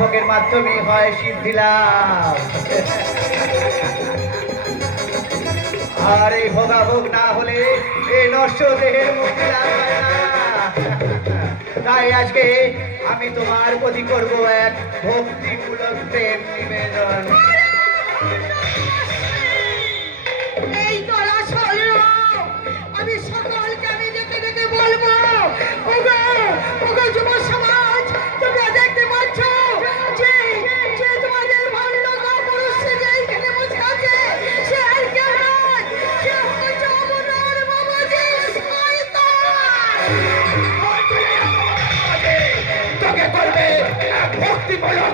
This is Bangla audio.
ভোগের মাধ্যমে হয় সিদ্ধি লাভ। আর এই ভোগাভোগ না হলে এই নষ্ট দেহের মুক্তি লাভ হয় না। তাই আজকে আমি তোমার প্রতি করব এক ভক্তিমূলক প্রেম নিবেদন। এই তোরা শোনো, আমি সকলকে আমি ডেকে ডেকে বলবো, ওগো ওগো যুব সমাজ, তোমরা দেখতে পাচ্ছ যে যে তোমাদের ভাণ্ড পুরুষ যে এখানে বসে আছে, সে আর কেউ নয়, সে হচ্ছে অমরার বাবাজি শয়তান। তোকে করবে এক ভক্তিমূলক